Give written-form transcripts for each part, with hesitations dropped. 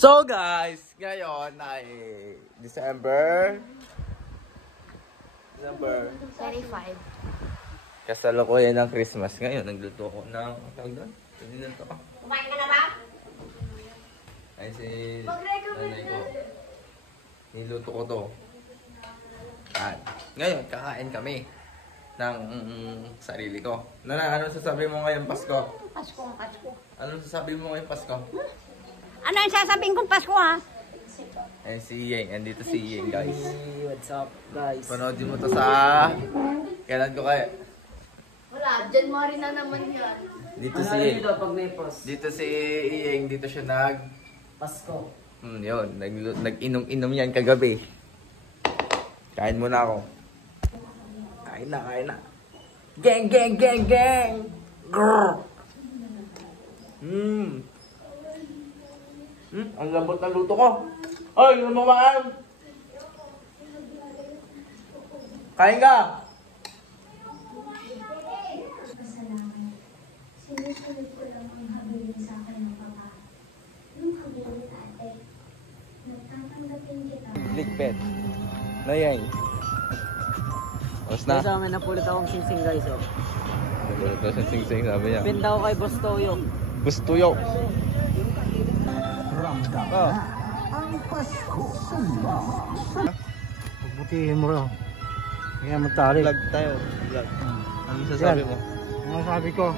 So guys, ngayon ay December 25. kasalukuyan ng Christmas. Ngayon, nagluto ko ng tawag doon. Nagluto ko. Kumain ka na ba? Ay si nanay ko. Niluto ko to. Ngayon, kakain kami ng sarili ko. Ano sasabi mo ngayong Pasko? Pasko. Ano sasabi mo ngayong Pasko? Ano yung sasabihin kong Pasko, ha? Eh si Yeng, andito si Yeng, guys. Hey, what's up, guys? Panoodin mo to sa... Kailan ko kaya? Wala, January na naman yan. Dito Ano si dito pag may post? Dito si Yeng, dito siya Pasko. yun, nag-inom-inom yan kagabi. Kain muna ako. Kain na. Gang! Grrr! Ang lambot ng luto ko. Oy, ano mo maan? Kain ka! Pasalamat. Sinusunod ko lang ang habilin sa akin ng papa. Yung habilin ate. Nagtatanggapin kita. Ligpet. Na yan. Tapos na. Sa amin napulit akong singsing, guys. Oh. Ito siya sing-sing, sabi niya. Pinda ko kay Boss Toyo. Gusto yun. Oh. Butihin mo rin. Kaya matalik. Vlog tayo. Vlog. Ano sasabi mo? Ang sabi ko,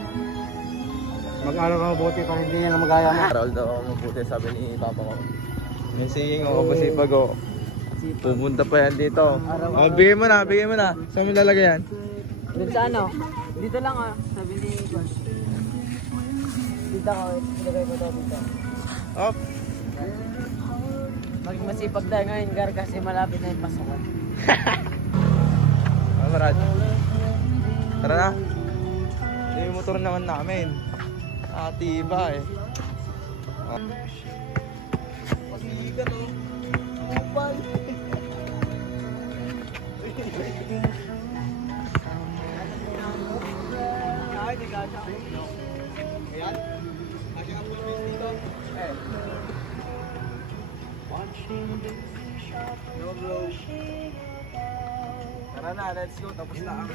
mag-aral ka mabuti para hindi niya na magaya mo. Aral daw ako mabuti, sabi ni Papa ko. May singing ako pa sipag ko. Pumunta pa yan dito. Oh, bigay mo na. Saan mo lalagay yan? Doon sa ano? Dito lang, ah. Sabi ni Boss. Dito ko, ilagay ko daw dito. Up. Maging masipag tayo ngayon, Gar, kasi malapit na yung Pasko. Marad. Tara na. Yung motor naman namin. Tiba eh. Pasigan o. Kupal. Ay, di ka siya. Ayan. Kasi nga po dito. No bro. Tara na, let's go. Tapos na.